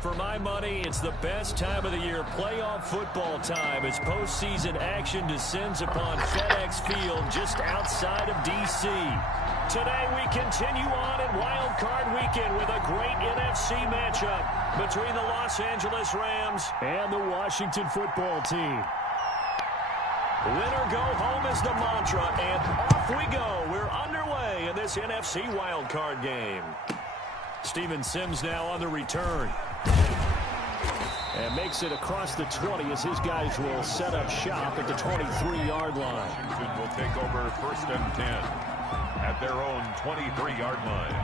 For my money, it's the best time of the year, playoff football time, as postseason action descends upon FedEx Field just outside of D.C. Today we continue on in Wild Card Weekend with a great NFC matchup between the Los Angeles Rams and the Washington football team. Win or go home is the mantra, and off we go. We're underway in this NFC Wild Card game. Steven Sims now on the return. And makes it across the 20 as his guys will set up shop at the 23-yard line. Washington will take over 1st and 10 at their own 23-yard line.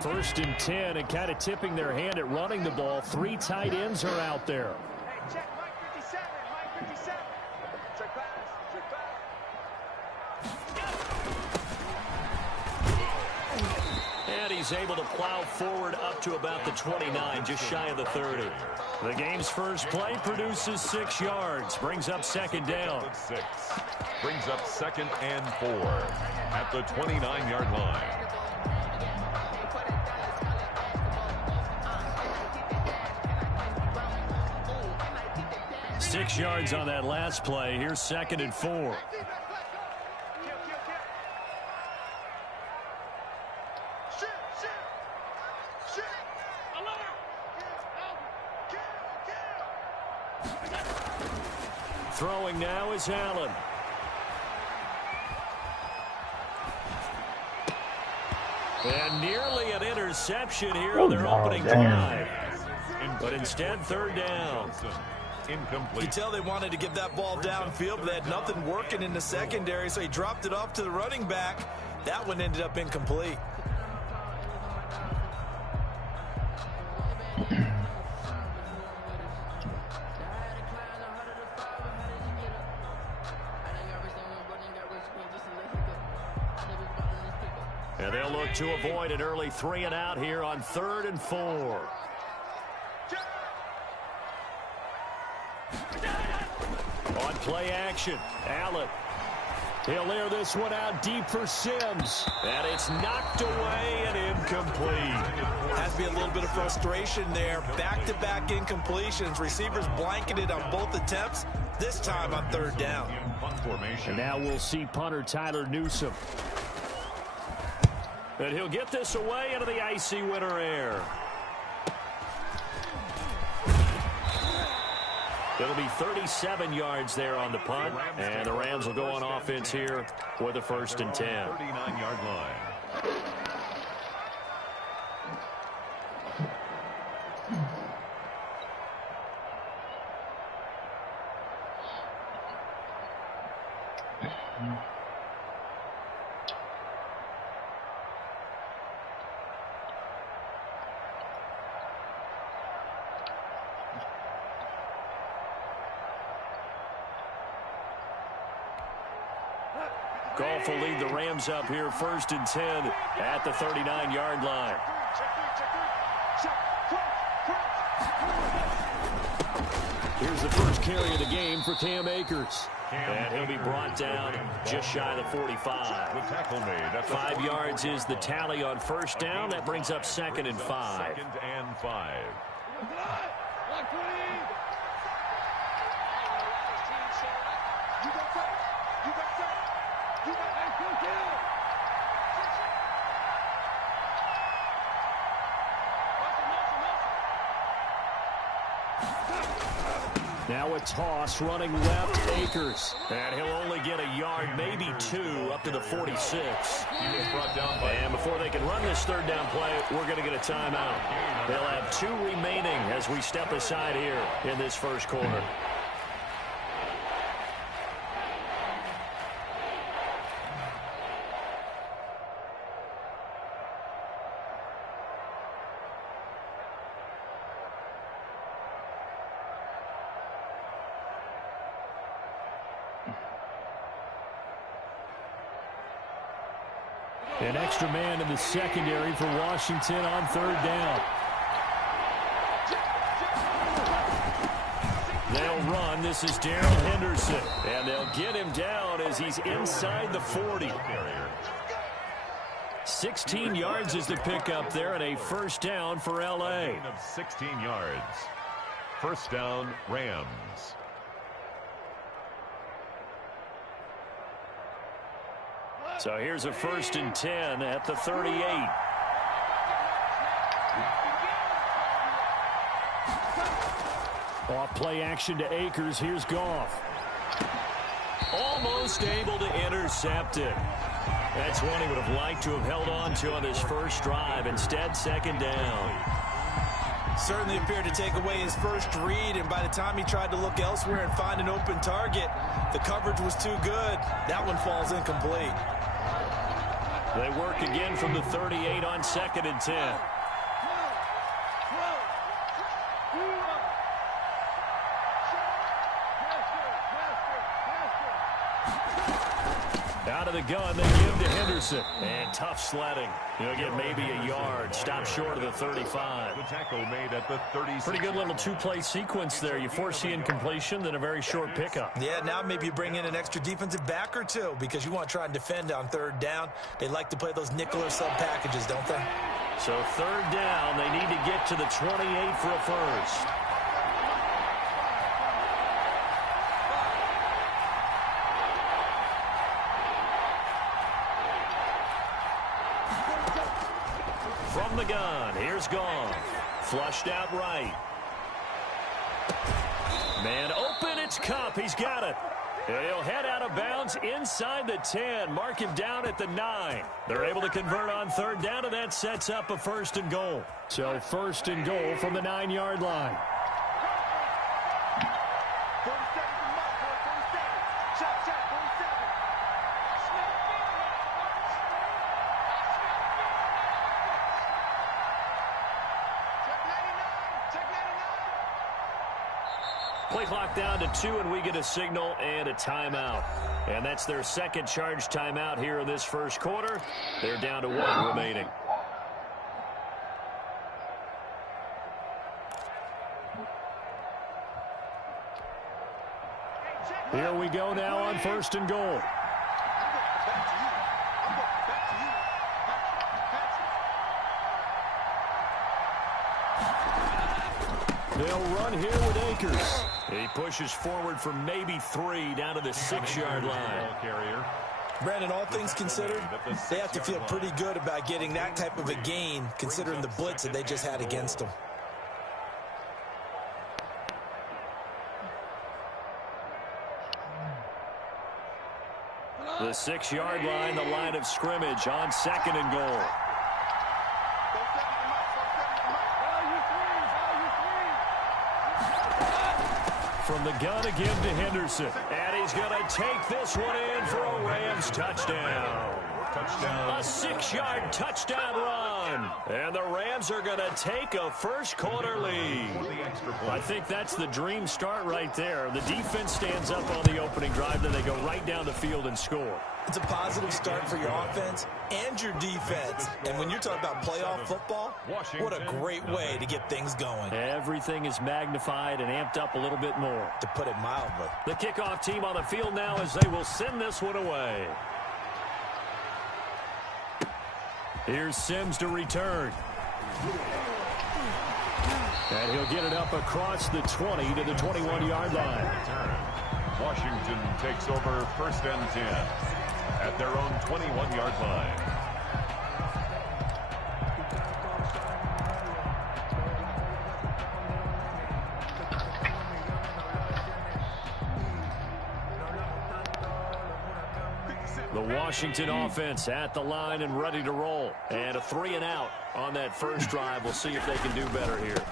1st and 10, and kind of tipping their hand at running the ball. 3 tight ends are out there. Hey, check Mike 57. Mike 57. Check pass. Check pass. And he's able to plow forward up to about the 29, just shy of the 30. The game's first play produces 6 yards, brings up 2nd down. 6 brings up 2nd and 4 at the 29-yard line. Six yards on that last play. Here's 2nd and 4. Throwing now is Allen. And nearly an interception here on their opening drive. But instead, 3rd down. Incomplete. You tell they wanted to get that ball downfield, but they had nothing working in the secondary, so he dropped it off to the running back. That one ended up incomplete. And they'll look to avoid an early 3 and out here on 3rd and 4. On play action, Allen. He'll air this one out deep for Sims. And it's knocked away and incomplete. Has to be a little bit of frustration there. Back-to-back incompletions. Receivers blanketed on both attempts, this time on 3rd down. And now we'll see punter Tyler Newsome. And he'll get this away into the icy winter air. It'll be 37 yards there on the punt, and the Rams will go on offense here with a 1st and 10. 39-yard line. Goff will lead the Rams up here 1st and 10 at the 39-yard line. Here's the first carry of the game for Cam Akers. And he'll be brought down just shy of the 45. 5 yards is the tally on 1st down. That brings up 2nd and 5. 2nd and 5. Now a toss running left, Akers. And he'll only get a yard, maybe 2, up to the 46. And before they can run this 3rd down play, we're going to get a timeout. They'll have 2 remaining as we step aside here in this 1st quarter. An extra man in the secondary for Washington on 3rd down. They'll run. This is Darrell Henderson. And they'll get him down as he's inside the 40. 16 yards is the pickup there, and a 1st down for L.A. 16 yards. 1st down, Rams. So here's a 1st and 10 at the 38. Off play action to Akers. Here's Goff. Almost able to intercept it. That's one he would have liked to have held on to on his 1st drive. Instead, 2nd down. Certainly appeared to take away his 1st read, and by the time he tried to look elsewhere and find an open target, the coverage was too good. That one falls incomplete. They work again from the 38 on 2nd and 10. Out of the gun, they give to Henderson. And tough sledding. He'll get maybe a yard. Stop short of the 35. The tackle made at the 36. Pretty good little 2-play sequence there. You force the incompletion, then a very short pickup. Yeah, now maybe you bring in an extra defensive back or 2 because you want to try and defend on 3rd down. They like to play those nickel or sub packages, don't they? So 3rd down, they need to get to the 28 for a 1st. From the gun, here's Goff. Flushed out right. Man open, it's Kupp. He's got it. And he'll head out of bounds inside the 10. Mark him down at the 9. They're able to convert on 3rd down, and that sets up a 1st and goal. So 1st and goal from the 9-yard line. 47 to Mark, 47. Shot, 47. Play clock down to 2, and we get a signal and a timeout. And that's their 2nd charge timeout here in this 1st quarter. They're down to 1 remaining. Here we go now on 1st and goal. They'll run here with Akers. He pushes forward for maybe 3 down to the 6-yard line. Carrier. Brandon, all things considered, they have to feel pretty good about getting that type of a gain, considering the blitz that they just had against them. The 6-yard line, the line of scrimmage on 2nd and goal. From the gun again to Henderson. And he's going to take this one in for a Rams touchdown. A 6-yard touchdown run. And the Rams are going to take a first-quarter lead. I think that's the dream start right there. The defense stands up on the opening drive, then they go right down the field and score. It's a positive start for your offense and your defense. And when you're talking about playoff football, what a great way to get things going. Everything is magnified and amped up a little bit more. To put it mildly. The kickoff team on the field now as they will send this one away. Here's Sims to return. And he'll get it up across the 20 to the 21-yard line. Washington takes over 1st and 10 at their own 21-yard line. The Washington offense at the line and ready to roll. And a 3-and-out on that first drive. We'll see if they can do better here.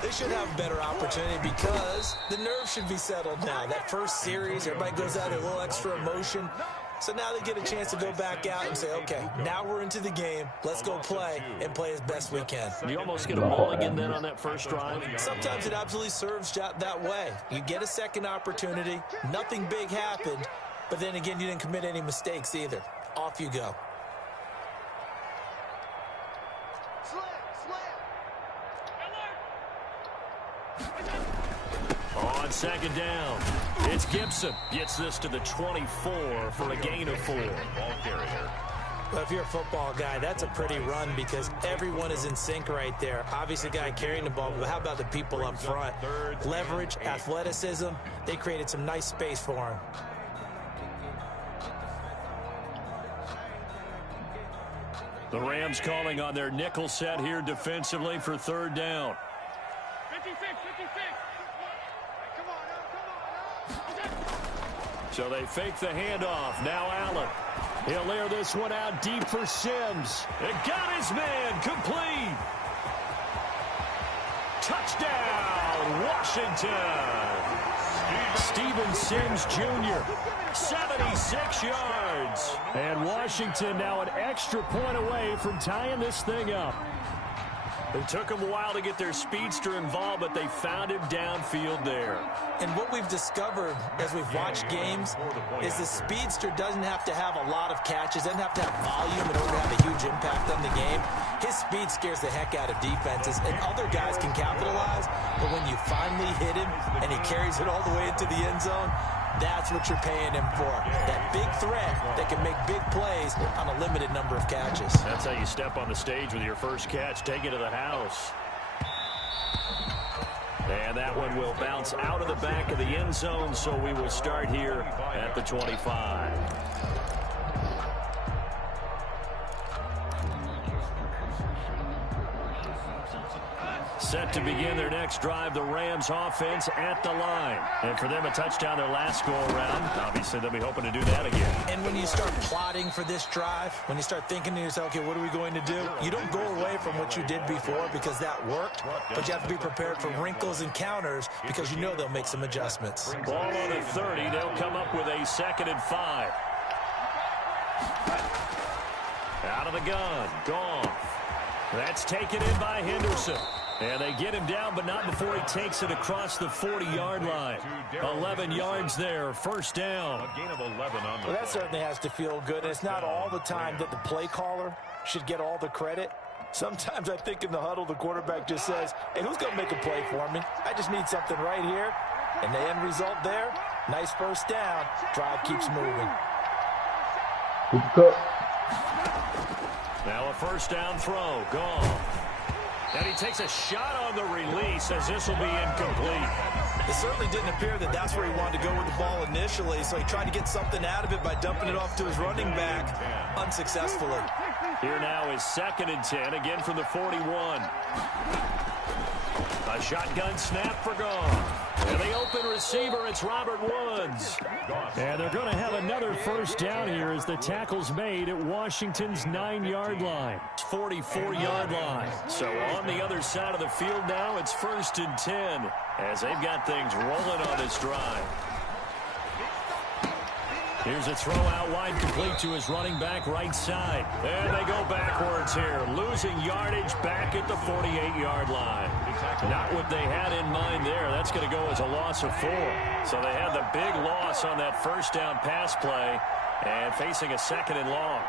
They should have a better opportunity because the nerves should be settled now. That first series, everybody goes out a little extra emotion. So now they get a chance to go back out and say, okay, now we're into the game. Let's go play and play as best we can. You almost get a mulligan then on that first drive. Sometimes it absolutely serves that way. You get a second opportunity. Nothing big happened. But then again, you didn't commit any mistakes either. Off you go. On 2nd down, it's Gibson. Gets this to the 24 for a gain of 4. Ball carrier. Well, if you're a football guy, that's a pretty run because everyone is in sync right there. Obviously, the guy carrying the ball, but how about the people up front? Leverage, athleticism, they created some nice space for him. The Rams calling on their nickel set here defensively for 3rd down. 56, 56. Come on. So they fake the handoff. Now Allen. He'll air this one out deep for Sims. It got his man complete. Touchdown, Washington. Steven Sims Jr., 76 yards. And Washington now an extra point away from tying this thing up. It took them a while to get their speedster involved, but they found him downfield there. And what we've discovered as we've watched games is the speedster doesn't have to have a lot of catches, doesn't have to have volume in order to have a huge impact on the game. His speed scares the heck out of defenses, and other guys can capitalize, but when you finally hit him and he carries it all the way into the end zone, that's what you're paying him for. That big threat that can make big plays on a limited number of catches. That's how you step on the stage with your first catch. Take it to the house. And that one will bounce out of the back of the end zone, so we will start here at the 25. Set to begin their next drive, the Rams offense at the line. And for them, a touchdown their last go-around. Obviously, they'll be hoping to do that again. And when you start plotting for this drive, when you start thinking to yourself, okay, what are we going to do? You don't go away from what you did before because that worked, but you have to be prepared for wrinkles and counters because you know they'll make some adjustments. Ball on the 30. They'll come up with a 2nd and 5. Out of the gun. Gone. That's taken in by Henderson. And they get him down, but not before he takes it across the 40-yard line. 11 yards there, 1st down. A gain of 11 on the Well, that certainly has to feel good. And it's not all the time that the play caller should get all the credit. Sometimes I think in the huddle, the quarterback just says, hey, who's going to make a play for me? I just need something right here. And the end result there, nice 1st down. Drive keeps moving. Now a 1st down throw, gone. And he takes a shot on the release as this will be incomplete. It certainly didn't appear that that's where he wanted to go with the ball initially, so he tried to get something out of it by dumping it off to his running back unsuccessfully. Here now is 2nd and 10, again from the 41. A shotgun snap for gone. And the open receiver, it's Robert Woods. And they're going to have another first down here as the tackle's made at Washington's 9-yard line. 44-yard line. So on the other side of the field now, it's 1st and 10 as they've got things rolling on this drive. Here's a throw out wide, complete to his running back right side. And they go backwards here, losing yardage back at the 48-yard line. Not what they had in mind there. That's going to go as a loss of 4. So they had the big loss on that first down pass play and facing a 2nd and long.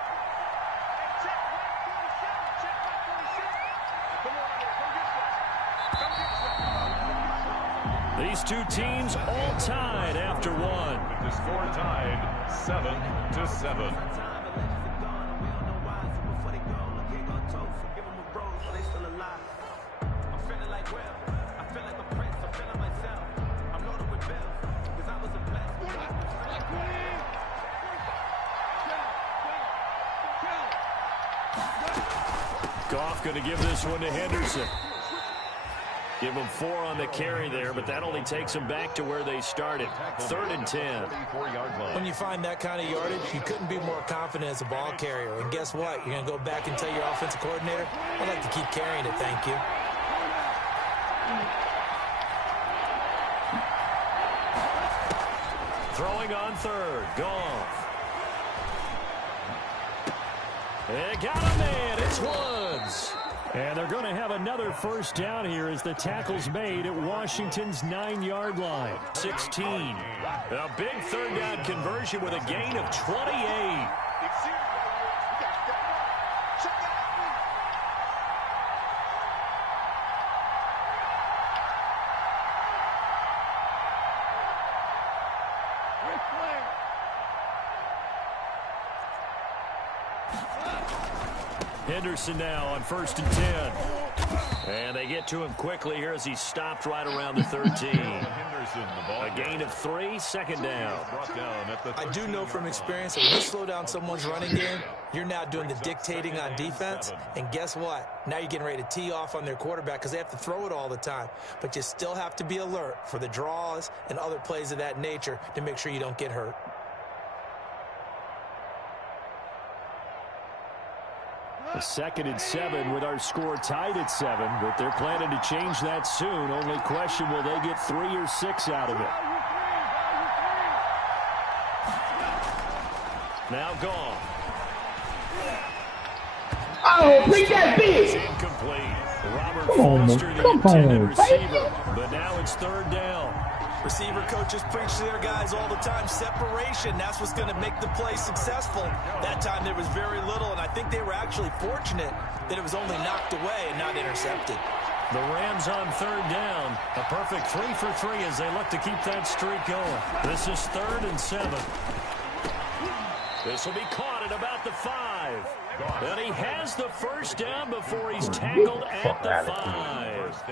These two teams all tied after one. The score tied 7-7. Goff going to give this one to Henderson. Give them 4 on the carry there, but that only takes them back to where they started. 3rd and 10. When you find that kind of yardage, you couldn't be more confident as a ball carrier. And guess what? You're going to go back and tell your offensive coordinator, I'd like to keep carrying it, thank you. Throwing on 3rd. Goff. They got a man. It's Woods. And they're going to have another first down here as the tackle's made at Washington's 9-yard line. 16. A big 3rd down conversion with a gain of 28. Henderson now on 1st and 10. And they get to him quickly here as he stopped right around the 13. A gain of 3, 2nd down. I do know from experience that when you slow down someone's running game, you're now doing the dictating on defense. And guess what? Now you're getting ready to tee off on their quarterback because they have to throw it all the time. But you still have to be alert for the draws and other plays of that nature to make sure you don't get hurt. A 2nd and 7 with our score tied at 7, but they're planning to change that soon. Only question, will they get 3 or 6 out of it? Now gone. Oh, bring that bitch! Incomplete. Robert Foster, the intended receiver, but now it's 3rd down. Receiver coaches preach to their guys all the time. Separation, that's what's going to make the play successful. That time there was very little, and I think they were actually fortunate that it was only knocked away and not intercepted. The Rams on 3rd down. A perfect 3 for 3 as they look to keep that streak going. This is 3rd and 7. This will be caught at about the 5. And he has the first down before he's tackled at the 5.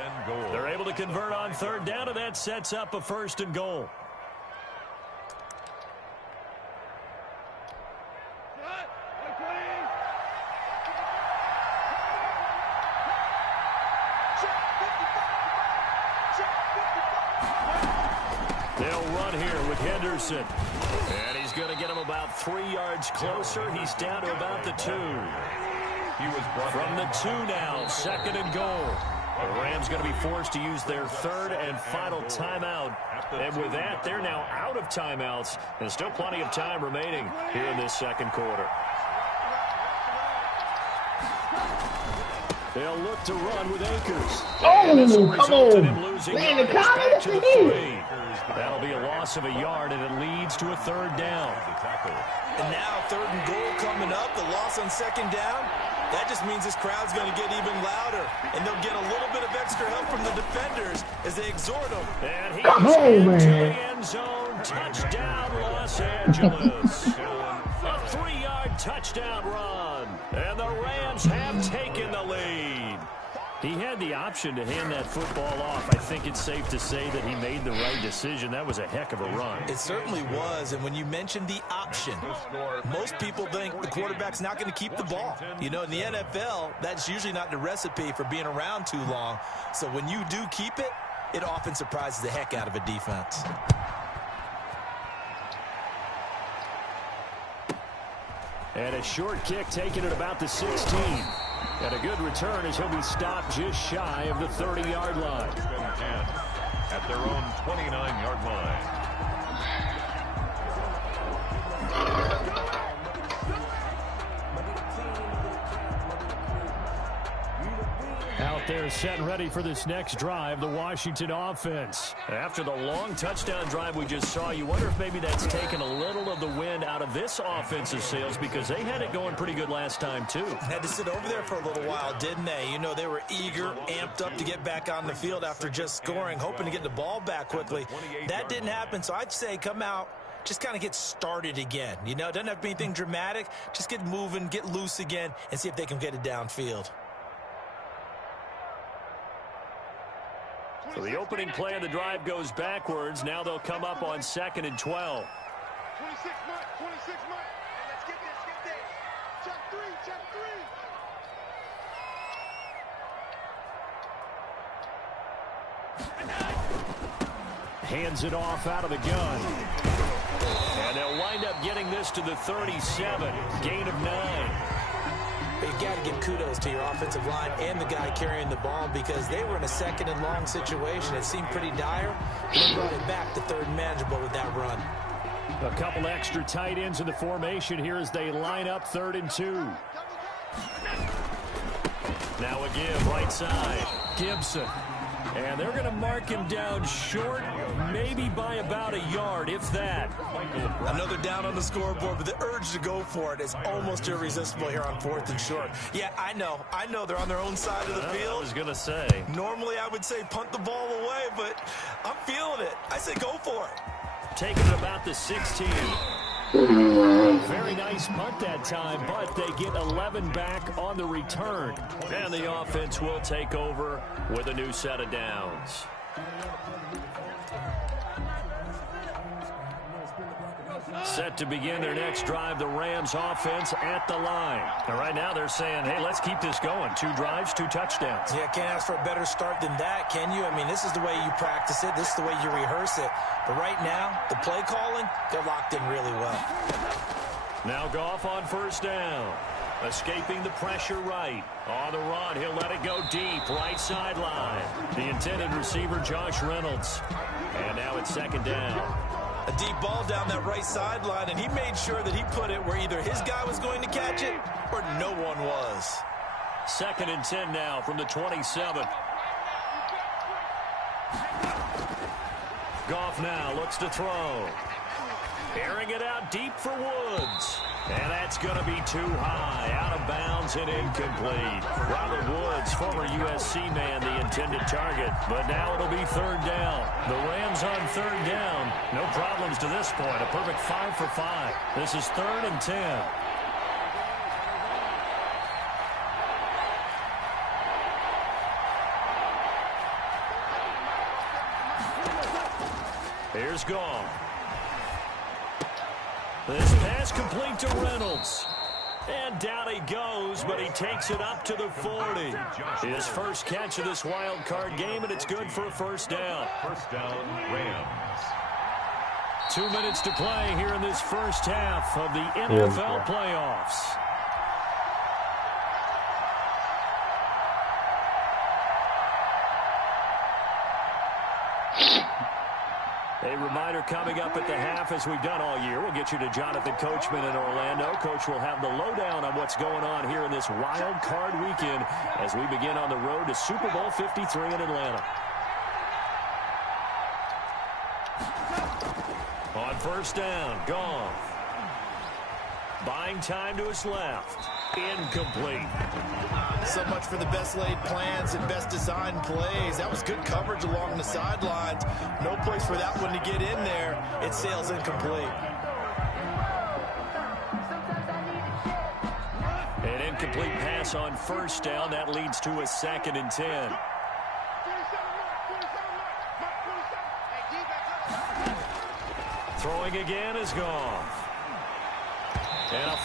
They're able to convert on 3rd down, and that sets up a 1st and goal. They'll run here with Henderson. And he's going to get him about 3 yards closer. He's down to about the 2. He was from the 2 now, 2nd and goal. The Rams going to be forced to use their 3rd and final timeout. And with that, they're now out of timeouts. And still plenty of time remaining here in this 2nd quarter. They'll look to run with Akers. Oh, come on. Man, the comment to the 3. That'll be a loss of a yard, and it leads to a 3rd down. And now 3rd and goal coming up, the loss on 2nd down. That just means this crowd's going to get even louder, and they'll get a little bit of extra help from the defenders as they exhort them. And he's into the end zone. Touchdown, Los Angeles. A 3-yard touchdown run, and the Rams have taken the lead. He had the option to hand that football off. I think it's safe to say that he made the right decision. That was a heck of a run. It certainly was, and when you mentioned the option, most people think the quarterback's not going to keep the ball. You know, in the NFL, that's usually not the recipe for being around too long. So when you do keep it, it often surprises the heck out of a defense. And a short kick taken at about the 16. And a good return as he'll be stopped just shy of the 30-yard line. At their own 29-yard line. Out there set and ready for this next drive, the Washington offense. After the long touchdown drive we just saw, you wonder if maybe that's taken a little of the wind out of this offensive sails, because they had it going pretty good last time too. Had to sit over there for a little while, didn't they? You know, they were eager, amped up to get back on the field after just scoring, hoping to get the ball back quickly. That didn't happen, so I'd say come out, just kind of get started again. You know, it doesn't have to be anything dramatic. Just get moving, get loose again, and see if they can get it downfield. So the opening play of the drive goes backwards. Now they'll come up on 2nd and 12. 26 months, 26 months. And let's get this. Check three. Hands it off out of the gun. And they'll wind up getting this to the 37. Gain of 9. You've got to give kudos to your offensive line and the guy carrying the ball, because they were in a 2nd and long situation. It seemed pretty dire. They brought it back to 3rd and manageable with that run. A couple extra tight ends in the formation here as they line up 3rd and 2. Now a give right side. Gibson. And they're going to mark him down short, maybe by about a yard, if that. Another down on the scoreboard, but the urge to go for it is almost irresistible here on 4th and short. Yeah, I know they're on their own side of the field. I was going to say. Normally I would say punt the ball away, but I'm feeling it. I say go for it. Taking it about the 16. Very nice punt that time, but they get 11 back on the return. And the offense will take over with a new set of downs. Set to begin their next drive, the Rams offense at the line. And right now they're saying, hey, let's keep this going. 2 drives, 2 touchdowns. Yeah, can't ask for a better start than that, can you? I mean, this is the way you practice it. This is the way you rehearse it. But right now, the play calling, they're locked in really well. Now Goff on 1st down. Escaping the pressure right. On the run, he'll let it go deep, right sideline. The intended receiver, Josh Reynolds. And now it's 2nd down. A deep ball down that right sideline, and he made sure that he put it where either his guy was going to catch it or no one was. 2nd and 10 now from the 27. Goff now looks to throw. Airing it out deep for Woods. And that's going to be too high. Out of bounds and incomplete. Robert Woods, former USC man, the intended target. But now it'll be 3rd down. The Rams on 3rd down. No problems to this point. A perfect 5 for 5. This is 3rd and 10. Here's Goff. This pass complete to Reynolds. And down he goes, but he takes it up to the 40. His first catch of this wild card game, and it's good for a 1st down. 1st down, Rams. 2 minutes to play here in this first half of the NFL playoffs. A reminder coming up at the half, as we've done all year. We'll get you to Jonathan Coachman in Orlando. Coach will have the lowdown on what's going on here in this wild card weekend as we begin on the road to Super Bowl 53 in Atlanta. On 1st down, Goff. Buying time to his left. Incomplete. So much for the best laid plans and best designed plays. That was good coverage along the sidelines. No place for that one to get in there. It sails incomplete. An incomplete pass on first down. That leads to a 2nd and 10. Throwing again is gone.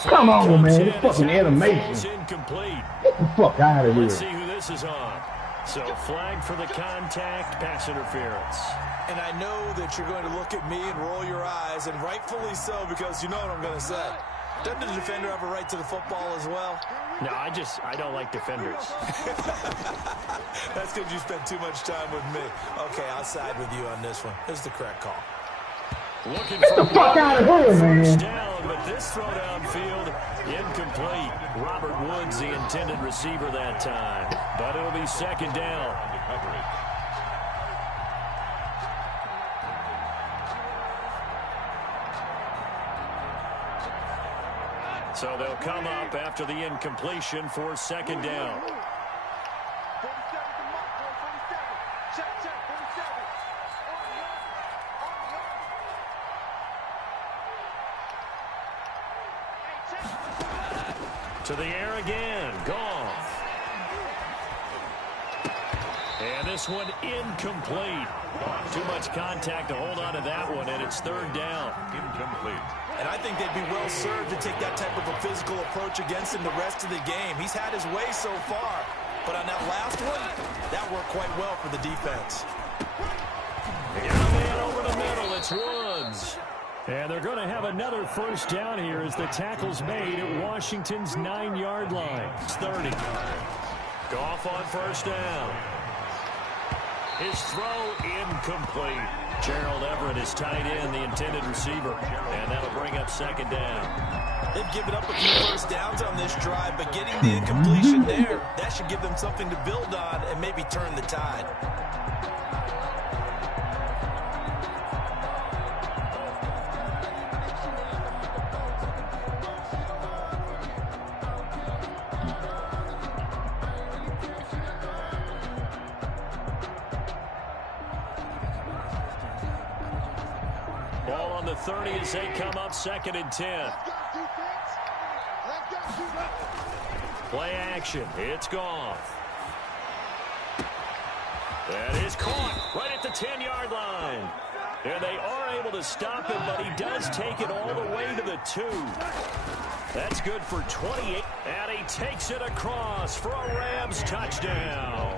Come on, man. This fucking animation. Incomplete. Get the fuck out of here. Let's see who this is on. So flag for the contact, pass interference. And I know that you're going to look at me and roll your eyes, and rightfully so, because you know what I'm going to say. Doesn't the defender have a right to the football as well? No, I don't like defenders. That's because you spent too much time with me. Okay, I'll side with you on this one. This is the correct call. Looking Get the fuck out of here, man. Down, but this throw downfield, incomplete. Robert Woods, the intended receiver that time. But it'll be 2nd down. So they'll come up after the incompletion for 2nd down. To the air again. Goff. And this one incomplete. Too much contact to hold on to that one, and it's 3rd down. Incomplete. And I think they'd be well served to take that type of a physical approach against him the rest of the game. He's had his way so far. But on that last one, that worked quite well for the defense. Man over the middle. It's Woods. And they're going to have another 1st down here as the tackle's made at Washington's 9-yard line. It's 30. Goff on 1st down. His throw incomplete. Gerald Everett is tight end, the intended receiver. And that'll bring up 2nd down. They've given up a few 1st downs on this drive, but getting the incompletion there, that should give them something to build on and maybe turn the tide. Ball on the 30 as they come up 2nd and 10. Play action. It's gone. That is caught right at the 10-yard line. And they are able to stop him, but he does take it all the way to the 2. That's good for 28. And he takes it across for a Rams touchdown.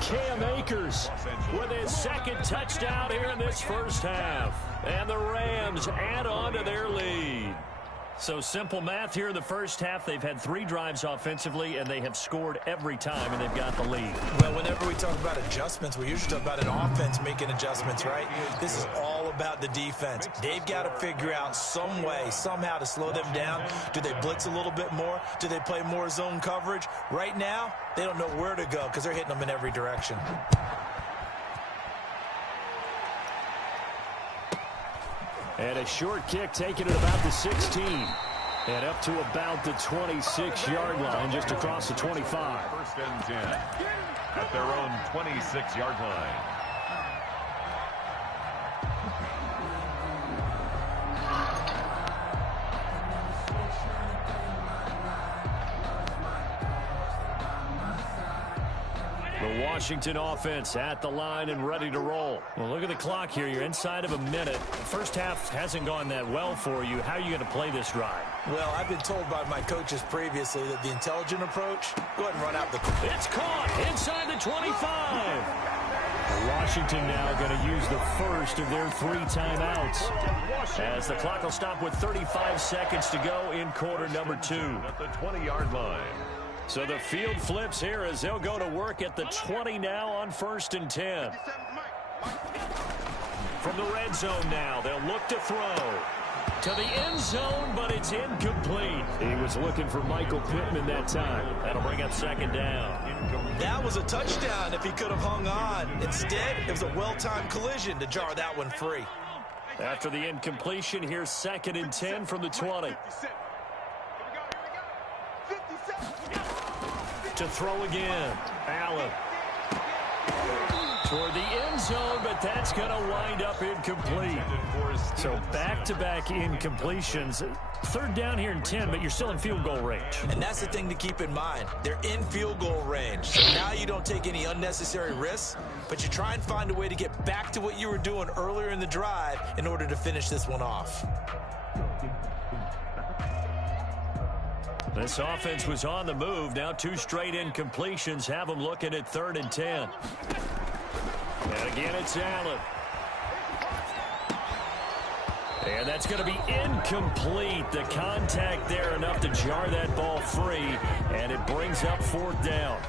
Cam Akers with his 2nd touchdown here in this 1st half. And the Rams add on to their lead. So simple math here in the 1st half. They've had 3 drives offensively, and they have scored every time, and they've got the lead. Well, whenever we talk about adjustments, we usually talk about an offense making adjustments, right? This is all about the defense. They've got to figure out some way, somehow to slow them down. Do they blitz a little bit more? Do they play more zone coverage? Right now, they don't know where to go because they're hitting them in every direction. And a short kick taken at about the 16. And up to about the 26-yard line, just across the 25. 1st and 10 at their own 26-yard line. The Washington offense at the line and ready to roll. Well, look at the clock here. You're inside of a minute. The 1st half hasn't gone that well for you. How are you going to play this drive? Well, I've been told by my coaches previously that the intelligent approach, go ahead and run out the clock. It's caught inside the 25. Washington now going to use the 1st of their 3 timeouts. As the clock will stop with 35 seconds to go in quarter number 2. At the 20-yard line. So the field flips here as they'll go to work at the 20 now on 1st and 10. From the red zone now, they'll look to throw. To the end zone, but it's incomplete. He was looking for Michael Pittman that time. That'll bring up 2nd down. That was a touchdown if he could have hung on. Instead, it was a well-timed collision to jar that one free. After the incompletion, here's 2nd and 10 from the 20. To throw again. Allen. toward the end zone, but that's going to wind up incomplete. So back-to-back incompletions. Third down here and 10, but you're still in field goal range. And that's the thing to keep in mind. They're in field goal range. So now you don't take any unnecessary risks, but you try and find a way to get back to what you were doing earlier in the drive in order to finish this one off. This offense was on the move. Now 2 straight incompletions have them looking at 3rd and 10. And again, it's Allen. And that's going to be incomplete. The contact there enough to jar that ball free, and it brings up 4th down.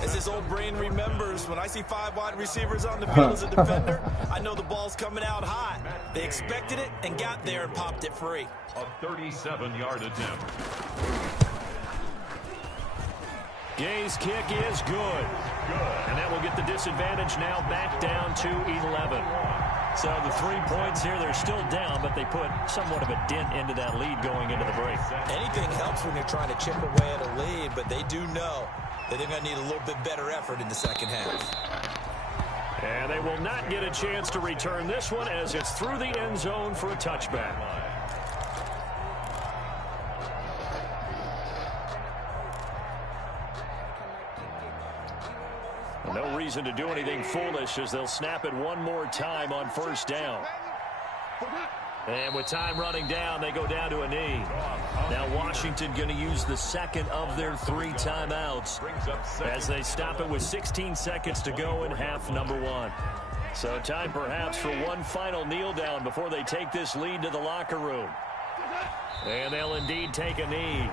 As his old brain remembers, when I see 5 wide receivers on the field as a defender, I know the ball's coming out hot. They expected it and got there and popped it free. A 37-yard attempt. Gay's kick is good. And that will get the disadvantage now back down to 11. So the 3 points here, they're still down, but they put somewhat of a dent into that lead going into the break. Anything helps when you're trying to chip away at a lead, but they do know that they're going to need a little bit better effort in the second half. And they will not get a chance to return this one as it's through the end zone for a touchback. No reason to do anything foolish as they'll snap it one more time on 1st down. And with time running down, they go down to a knee. Now Washington going to use the second of their 3 timeouts as they stop it with 16 seconds to go in half number 1. So time perhaps for one final kneel down before they take this lead to the locker room. And they'll indeed take a knee.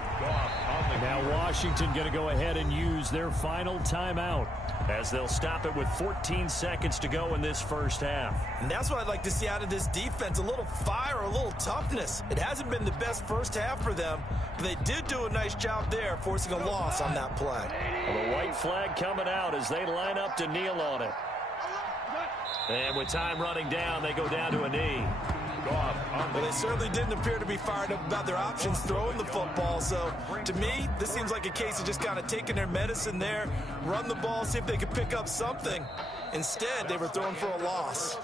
Now Washington going to go ahead and use their final timeout as they'll stop it with 14 seconds to go in this first half. And that's what I'd like to see out of this defense, a little fire, a little toughness. It hasn't been the best first half for them, but they did do a nice job there forcing a loss on that play. Well, the white flag coming out as they line up to kneel on it. And with time running down, they go down to a knee. Well, they certainly didn't appear to be fired up about their options throwing the football. So, to me, this seems like a case of just kind of taking their medicine there, run the ball, see if they could pick up something. Instead, they were throwing for a loss.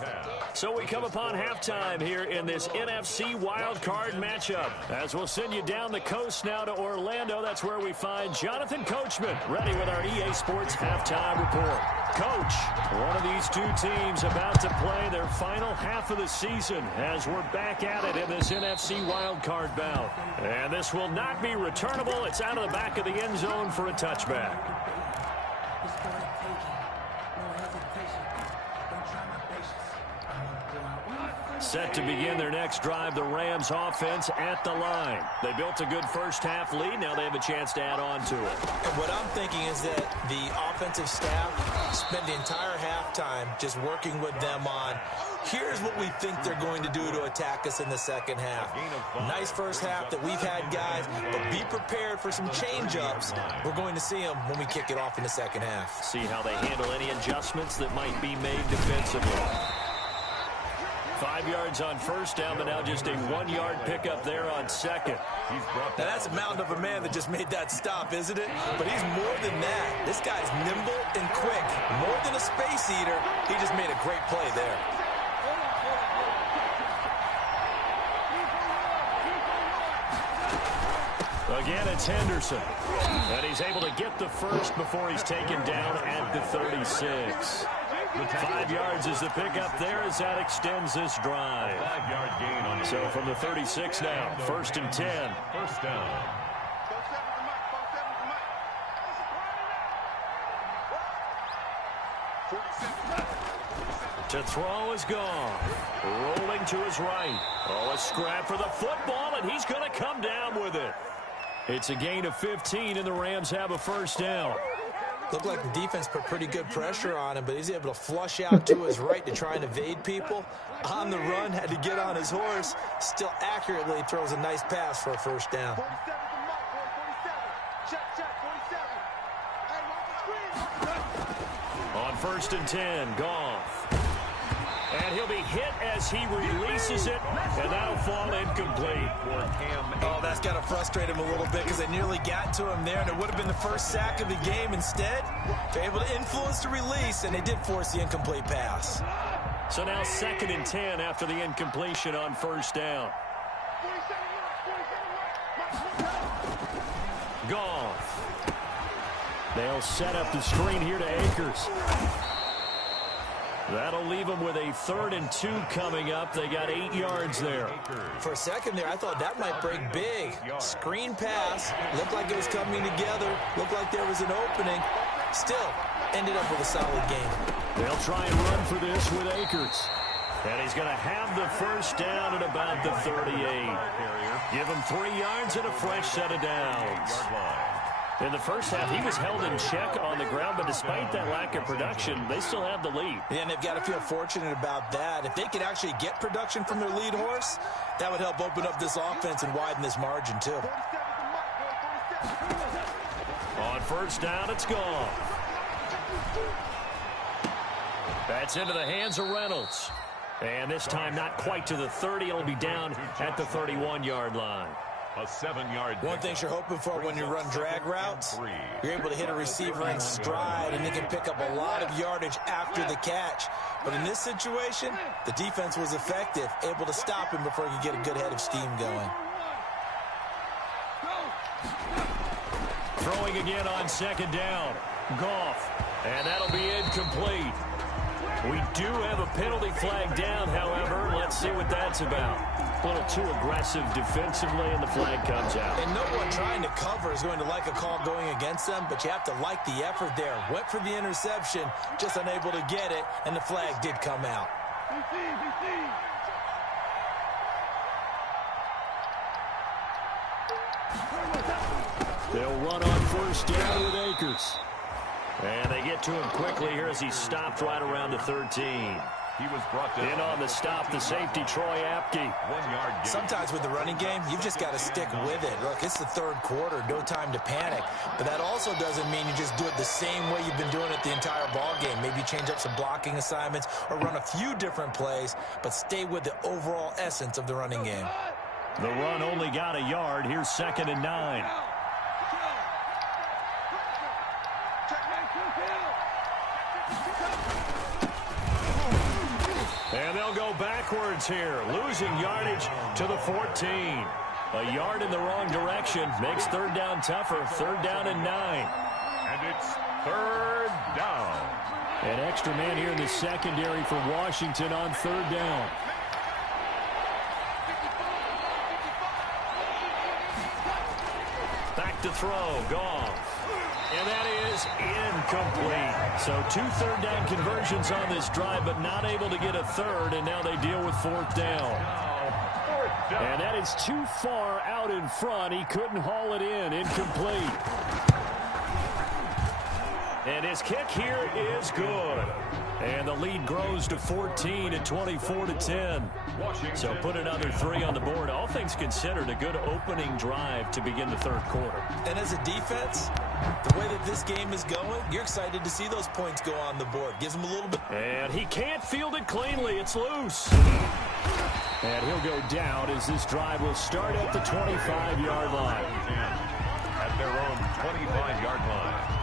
So we come upon halftime here in this NFC wildcard matchup. As we'll send you down the coast now to Orlando, that's where we find Jonathan Coachman, ready with our EA Sports halftime report. Coach, one of these 2 teams about to play their final half of the season as we're back at it in this NFC wildcard bout. And this will not be returnable. It's out of the back of the end zone for a touchback. Set to begin their next drive, the Rams offense at the line. They built a good first half lead. Now they have a chance to add on to it. And what I'm thinking is that the offensive staff spent the entire halftime just working with them on, here's what we think they're going to do to attack us in the second half. Nice first half that we've had, guys, but be prepared for some change-ups. We're going to see them when we kick it off in the second half. See how they handle any adjustments that might be made defensively. 5 yards on 1st down, but now just a 1-yard pickup there on 2nd. Now that's a mountain of a man that just made that stop, isn't it? But he's more than that. This guy's nimble and quick. More than a space eater, he just made a great play there. Again, it's Henderson. And he's able to get the first before he's taken down at the 36. 5 yards is the pickup there as that extends this drive. 5-yard gain on the So from the 36 now, 1st and 10. 1st down. To throw is gone. Rolling to his right. Oh, a scrap for the football, and he's going to come down with it. It's a gain of 15, and the Rams have a 1st down. Looked like the defense put pretty good pressure on him, but he's able to flush out to his right to try and evade people. On the run, had to get on his horse. Still accurately throws a nice pass for a 1st down. On 1st and 10, Goff. And he'll be hit as he releases it, and that'll fall incomplete. Oh, that's got to frustrate him a little bit because they nearly got to him there, and it would have been the first sack of the game. Instead, they're able to influence the release, and they did force the incomplete pass. So now 2nd and 10 after the incompletion on first down. Goff. They'll set up the screen here to Akers. That'll leave them with a 3rd and 2 coming up. They got 8 yards there. For a second there, I thought that might break big. Screen pass. Looked like it was coming together. Looked like there was an opening. Still, ended up with a solid game. They'll try and run for this with Akers. And he's going to have the first down at about the 38. Give him 3 yards and a fresh set of downs. In the first half, he was held in check on the ground, but despite that lack of production, they still have the lead. Yeah, and they've got to feel fortunate about that. If they could actually get production from their lead horse, that would help open up this offense and widen this margin, too. On first down, it's gone. That's into the hands of Reynolds. And this time, not quite to the 30. It'll be down at the 31-yard line. A 7-yard. One thing you're hoping for when you run drag routes, you're able to hit a receiver in stride, and they can pick up a lot of yardage after the catch. But in this situation, the defense was effective, able to stop him before he could get a good head of steam going. Throwing again on 2nd down. Goff. And that'll be incomplete. We do have a penalty flag down, however. Let's see what that's about. A little too aggressive defensively, and the flag comes out. And no one trying to cover is going to like a call going against them, but you have to like the effort there. Went for the interception, just unable to get it, and the flag did come out. They'll run on first down with Akers. And they get to him quickly here as he stopped right around the 13. He was brought down. In on the stop, the safety, Troy Apke. 1 yard gain. Sometimes with the running game, you've just got to stick with it. Look, it's the 3rd quarter, no time to panic. But that also doesn't mean you just do it the same way you've been doing it the entire ball game. Maybe change up some blocking assignments or run a few different plays, but stay with the overall essence of the running game. The run only got a yard. Here's 2nd and 9. And they'll go backwards here, losing yardage to the 14. A yard in the wrong direction makes 3rd down tougher. 3rd down and 9. And it's 3rd down. An extra man here in the secondary for Washington on 3rd down. Back to throw, Goff. And that is incomplete. So 2 3rd down conversions on this drive, but not able to get a 3rd, and now they deal with 4th down. And that is too far out in front. He couldn't haul it in. Incomplete. And his kick here is good. And the lead grows to 14 at 24-10. So put another 3 on the board. All things considered, a good opening drive to begin the 3rd quarter. And as a defense, the way that this game is going, you're excited to see those points go on the board. Gives them a little bit. And he can't field it cleanly. It's loose. And he'll go down as this drive will start at the 25-yard line. At their own 25-yard line.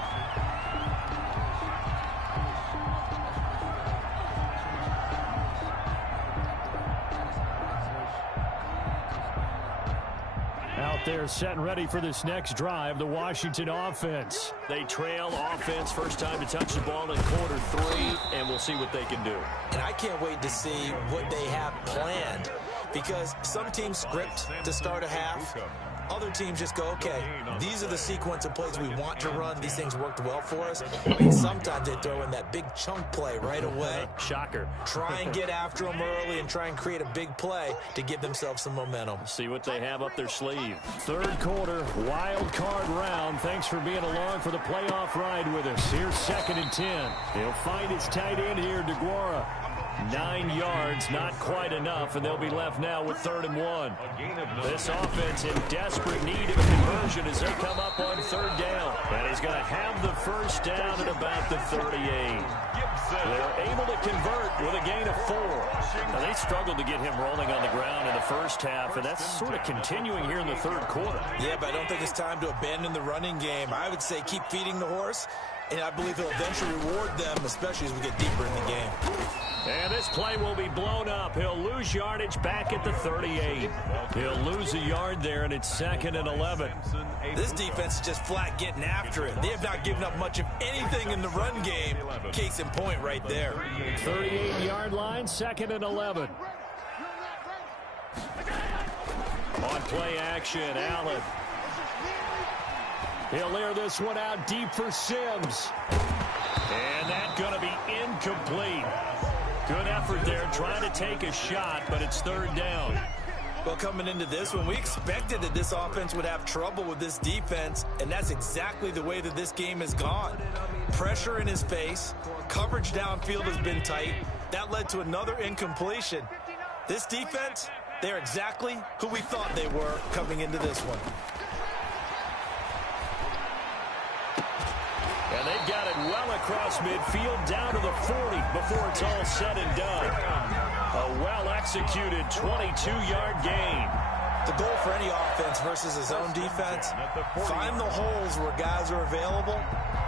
Out there set and ready for this next drive, the Washington offense. They trail offense, first time to touch the ball in quarter 3, and we'll see what they can do. And I can't wait to see what they have planned, because some teams script to start a half. Other teams just go, okay, these are the sequence of plays we want to run. These things worked well for us. I mean, sometimes they throw in that big chunk play right away. Shocker. Try and get after them early and try and create a big play to give themselves some momentum. See what they have up their sleeve. 3rd quarter, wild card round. Thanks for being along for the playoff ride with us. Here's 2nd and 10. He'll find his tight end here, DeGuara. 9 yards, not quite enough, and they'll be left now with 3rd and 1. This offense in desperate need of a conversion as they come up on 3rd down. And he's going to have the first down at about the 38. They're able to convert with a gain of 4. Now, they struggled to get him rolling on the ground in the first half, and that's sort of continuing here in the third quarter. Yeah, but I don't think it's time to abandon the running game. I would say keep feeding the horse, and I believe he'll eventually reward them, especially as we get deeper in the game. And this play will be blown up. He'll lose yardage back at the 38. He'll lose a yard there, and it's 2nd and 11. This defense is just flat getting after it. They have not given up much of anything in the run game. Case in point right there. 38-yard line, 2nd and 11. On play action, Allen. He'll air this one out deep for Sims. And that's going to be incomplete. Good effort there, trying to take a shot, but it's 3rd down. Well, coming into this one, we expected that this offense would have trouble with this defense, and that's exactly the way that this game has gone. Pressure in his face, coverage downfield has been tight. That led to another incompletion. This defense, they're exactly who we thought they were coming into this one. And they've got it well across midfield, down to the 40 before it's all said and done. A well-executed 22-yard gain. The goal for any offense versus his own defense, find the holes where guys are available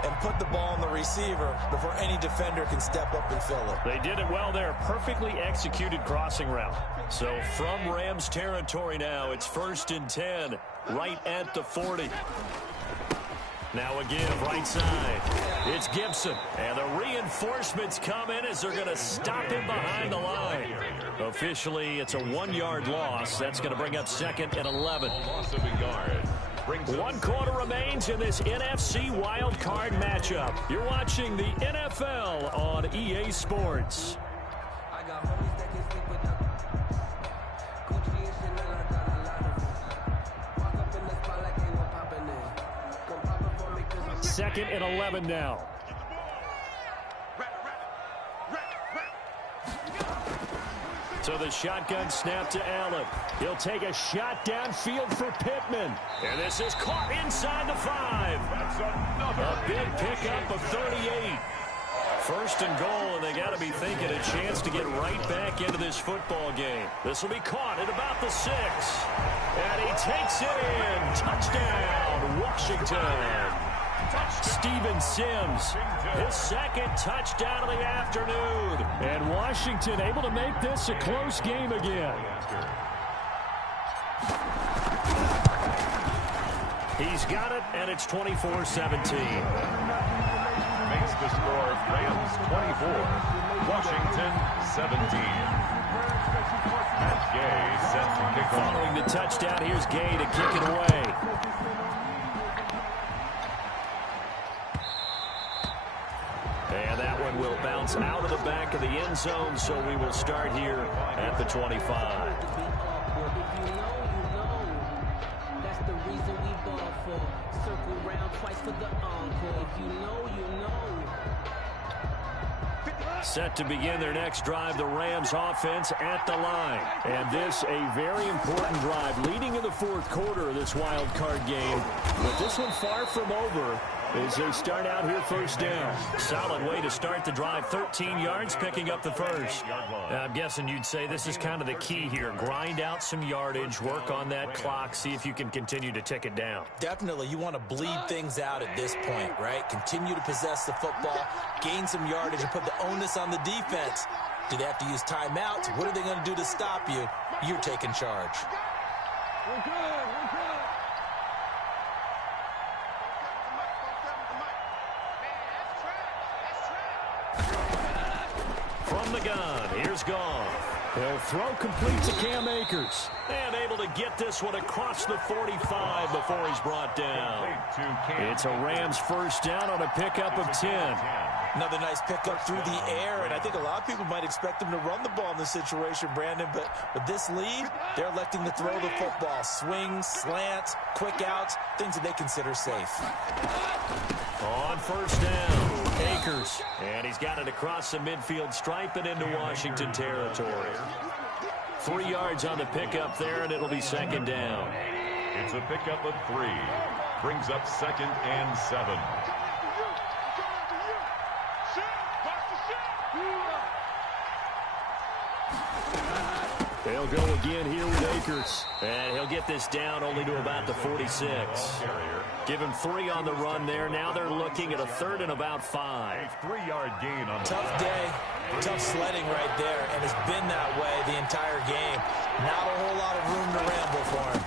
and put the ball on the receiver before any defender can step up and fill it. They did it well there. Perfectly executed crossing route. So from Rams territory now, it's 1st and 10, right at the 40. Now a give, right side. It's Gibson. And the reinforcements come in as they're going to stop him behind the line. Officially, it's a 1-yard loss. That's going to bring up 2nd and 11. 1 quarter remains in this NFC wild card matchup. You're watching the NFL on EA Sports. Second and 11 now. So the shotgun snap to Allen. He'll take a shot downfield for Pittman. And this is caught inside the 5. A big pickup of 38. 1st and goal, and they got to be thinking a chance to get right back into this football game. This will be caught at about the 6. And he takes it in. Touchdown, Washington. Steven Sims, his 2nd touchdown of the afternoon. And Washington able to make this a close game again. He's got it, and it's 24-17. Makes the score Rams 24, Washington 17. Matt Gay set to kick off. Following the touchdown, here's Gay to kick it away. And that one will bounce out of the back of the end zone, so we will start here at the 25. That's the reason we ball for. Circle round twice for the encore. If you know, you know. Set to begin their next drive, the Rams offense at the line. And this a very important drive leading in the 4th quarter of this wild card game. But this one far from over as they start out here 1st down. Solid way to start the drive. 13 yards, picking up the 1st. I'm guessing you'd say this is kind of the key here. Grind out some yardage, work on that clock, see if you can continue to tick it down. Definitely. You want to bleed things out at this point, right? Continue to possess the football, gain some yardage, and put the onus on the defense. Do they have to use timeouts? What are they going to do to stop you? You're taking charge. We're good. We're good. From the gun, here's Gone. He'll throw complete to Cam Akers. And able to get this one across the 45 before he's brought down. It's a Rams 1st down on a pickup of 10. Another nice pickup through the air, and I think a lot of people might expect them to run the ball in this situation, Brandon, but with this lead, they're electing to throw the football. Swings, slants, quick outs, things that they consider safe. On 1st down, Akers. And he's got it across the midfield stripe and into Washington territory. 3 yards on the pickup there, and it'll be 2nd down. It's a pickup of 3. Brings up 2nd and 7. They'll go again here with Akers. And he'll get this down only to about the 46. Give him 3 on the run there. Now they're looking at a 3rd and about 5. A 3-yard gain on the tough day, tough sledding right there, and it's been that way the entire game. Not a whole lot of room to ramble for him.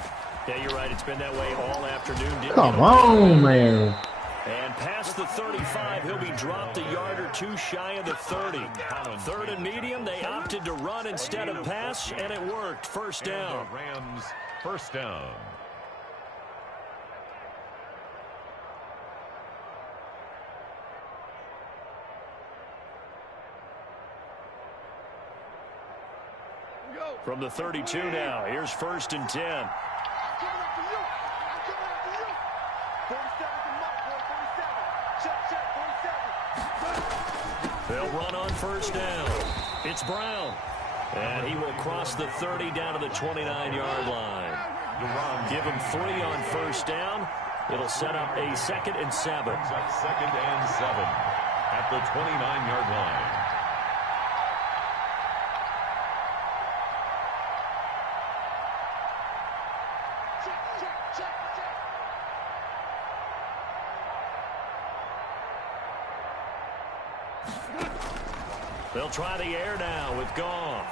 Yeah, you're right. It's been that way all afternoon. Come on, man. And past the 35, he'll be dropped a yard or 2 shy of the 30. 3rd and medium, they opted to run instead of pass, and it worked. First down. Rams, first down. From the 32 now, here's 1st and 10. They'll run on first down. It's Brown. And he will cross the 30 down to the 29-yard line. Give him 3 on first down. It'll set up a 2nd and 7. 2nd and 7 at the 29-yard line. They'll try the air now with Goff.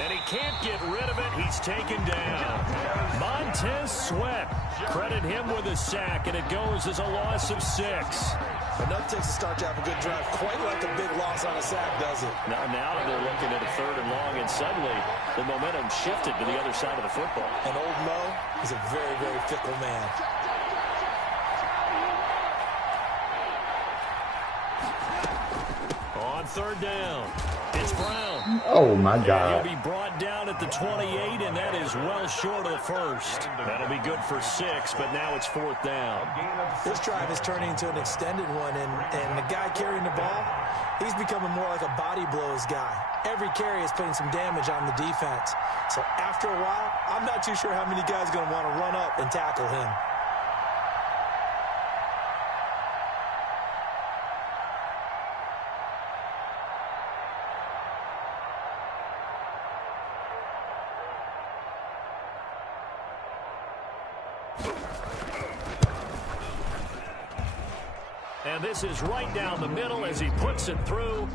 And he can't get rid of it. He's taken down. Montez Sweat. Credit him with a sack, and it goes as a loss of 6. Enough takes to start to have a good drive. Quite like a big loss on a sack, does it? Now they're looking at a 3rd and long, and suddenly the momentum shifted to the other side of the football. And old Mo is a very, very fickle man. On 3rd down, it's Brown. Oh, my God. He'll be brought down at the 28, and that is well short of the 1st. That'll be good for 6, but now it's 4th down. This drive is turning into an extended one, and the guy carrying the ball, he's becoming more like a body blows guy. Every carry is putting some damage on the defense. So after a while, I'm not too sure how many guys are going to want to run up and tackle him. And this is right down the middle as he puts it through.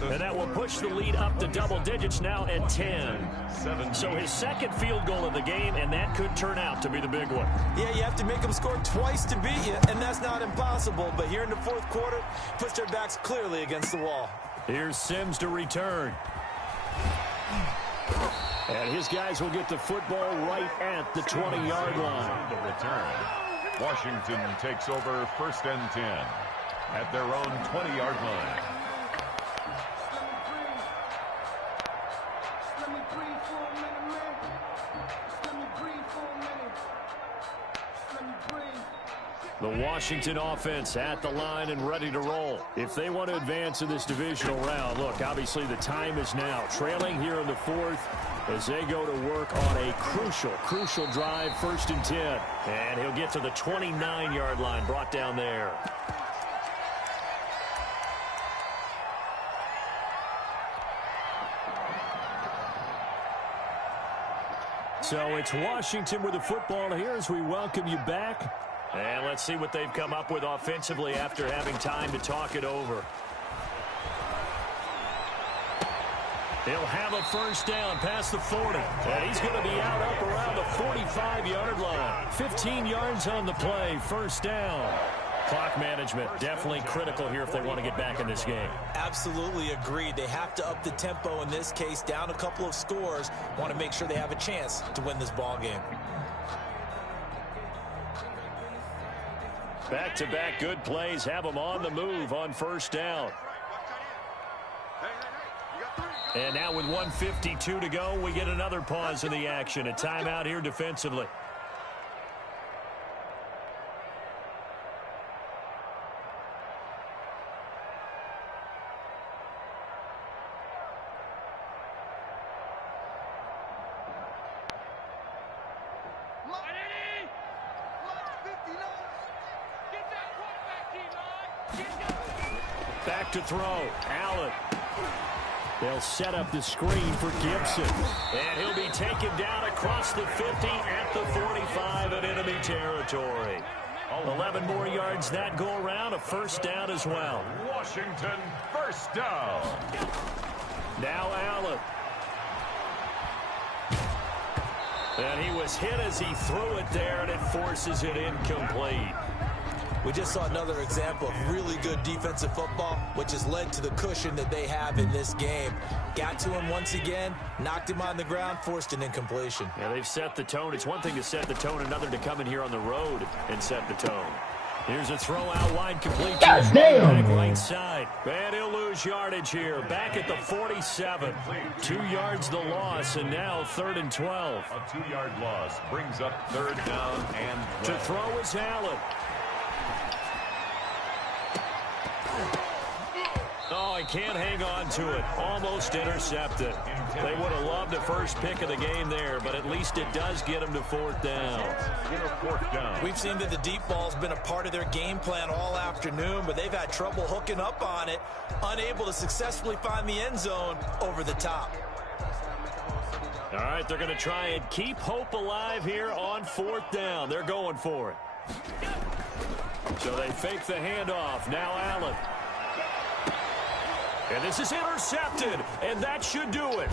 And that will push the lead up to double digits now at 10. So his 2nd field goal of the game, and that could turn out to be the big one. Yeah, you have to make them score twice to beat you, and that's not impossible. But here in the 4th quarter, puts their backs clearly against the wall. Here's Sims to return. And his guys will get the football right at the 20-yard line. The return. Washington takes over 1st and 10 at their own 20-yard line. The Washington offense at the line and ready to roll. If they want to advance in this divisional round, look, obviously the time is now. Trailing here in the 4th as they go to work on a crucial drive, 1st and 10. And he'll get to the 29-yard line, brought down there. So it's Washington with the football here as we welcome you back. And let's see what they've come up with offensively after having time to talk it over. He'll have a first down past the 40. And he's going to be out up around the 45-yard line. 15 yards on the play, first down. Clock management definitely critical here if they want to get back in this game. Absolutely agreed. They have to up the tempo in this case, down a couple of scores. Want to make sure they have a chance to win this ball game. Back-to-back good plays have them on the move on first down. And now with 1:52 to go, we get another pause in the action. A timeout here defensively. Back to throw. Allen. They'll set up the screen for Gibson. And he'll be taken down across the 50 at the 45 in enemy territory. 11 more yards that go around. A first down as well. Washington, first down. Now Allen. And he was hit as he threw it there, and it forces it incomplete. We just saw another example of really good defensive football, which has led to the cushion that they have in this game. Got to him once again, knocked him on the ground, forced an incompletion. Yeah, they've set the tone. It's one thing to set the tone, another to come in here on the road and set the tone. Here's a throw out wide, complete to his back right side. And he'll lose yardage here. Back at the 47. 2 yards the loss, and now 3rd and 12. A 2-yard loss brings up 3rd down and 12. To throw is Allen. Oh, he can't hang on to it. Almost intercepted. They would have loved the first pick of the game there, but at least it does get them to 4th down. We've seen that the deep ball's been a part of their game plan all afternoon, but they've had trouble hooking up on it, unable to successfully find the end zone over the top. All right, they're going to try and keep hope alive here on 4th down. They're going for it. So they fake the handoff. Now Allen. And this is intercepted, and that should do it.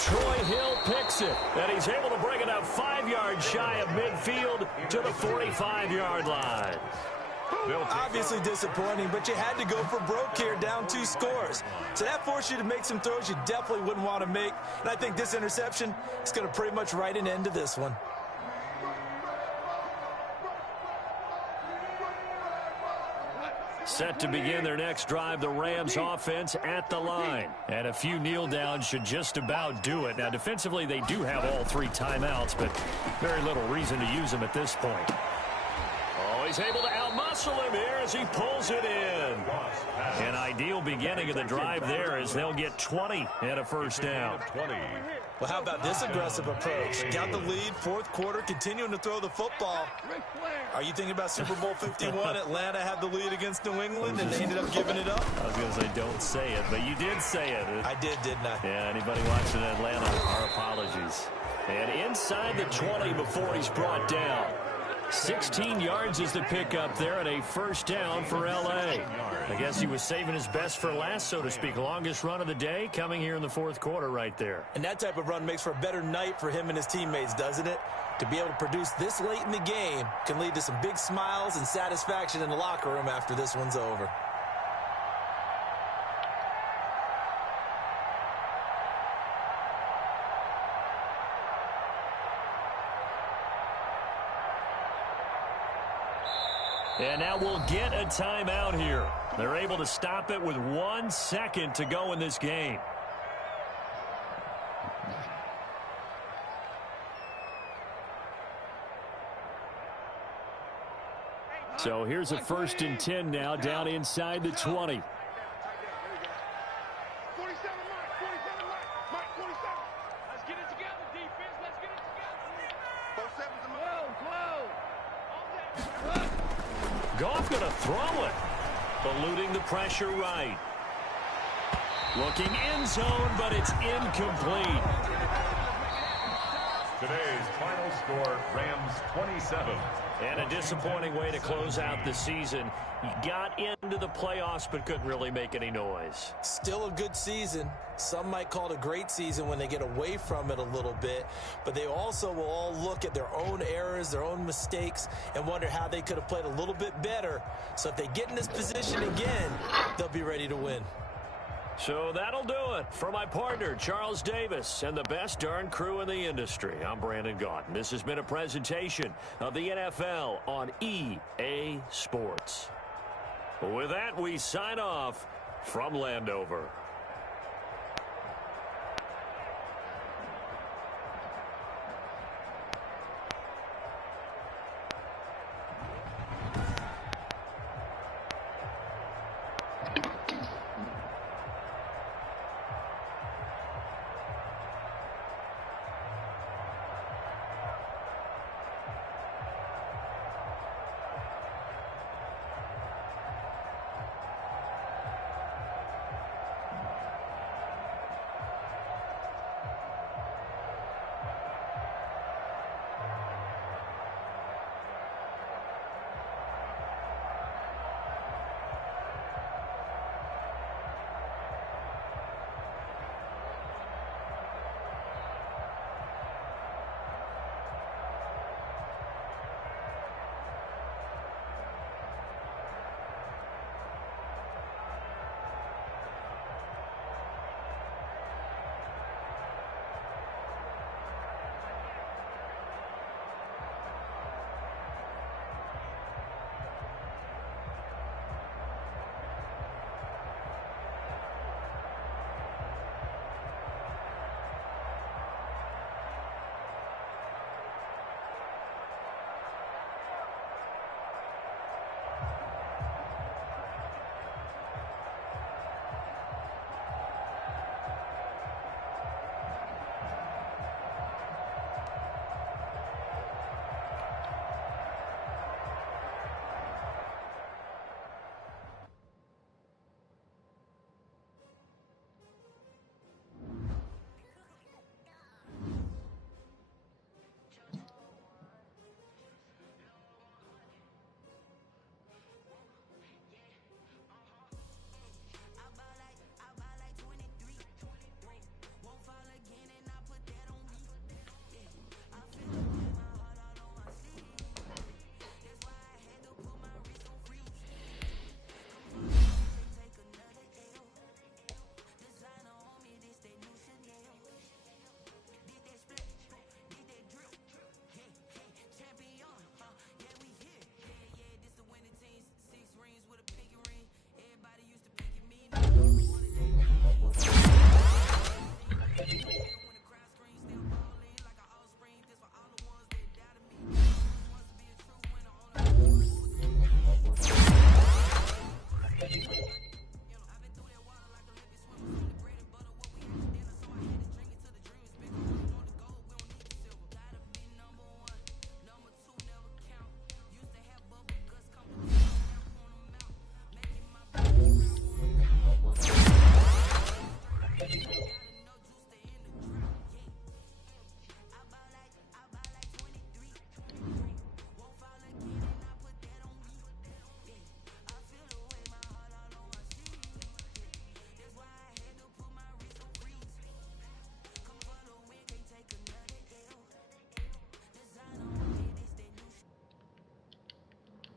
Troy Hill picks it, and he's able to bring it up 5 yards shy of midfield to the 45-yard line. Obviously disappointing, but you had to go for broke here, down 2 scores. So that forced you to make some throws you definitely wouldn't want to make. And I think this interception is going to pretty much write an end to this one. Set to begin their next drive, the Rams offense at the line. And a few kneel downs should just about do it. Now, defensively, they do have all 3 timeouts, but very little reason to use them at this point. Oh, he's able to outmuscle him here as he pulls it in. An ideal beginning of the drive there as they'll get 20 and a first down. Well, how about this aggressive approach? Got the lead, 4th quarter, continuing to throw the football. Are you thinking about Super Bowl 51? Atlanta had the lead against New England, and they ended up giving it up? I was going to say, don't say it, but you did say it. I did, didn't I? Yeah, anybody watching Atlanta, our apologies. And inside the 20 before he's brought down. 16 yards is the pickup there, and a first down for L.A. I guess he was saving his best for last, so to speak. Longest run of the day coming here in the 4th quarter right there. And that type of run makes for a better night for him and his teammates, doesn't it? To be able to produce this late in the game can lead to some big smiles and satisfaction in the locker room after this one's over. And now we'll get a timeout here. They're able to stop it with 1 second to go in this game. So here's a 1st and 10 now down inside the 20. Goff going to throw it. Eluding the pressure right. Looking end zone, but it's incomplete. Today's final score, Rams 27. And a disappointing way to close out the season. He got into the playoffs, but couldn't really make any noise. Still a good season. Some might call it a great season when they get away from it a little bit. But they also will all look at their own errors, their own mistakes, and wonder how they could have played a little bit better. So if they get in this position again, they'll be ready to win. So that'll do it for my partner, Charles Davis, and the best darn crew in the industry. I'm Brandon Gaudin. This has been a presentation of the NFL on EA Sports. With that, we sign off from Landover.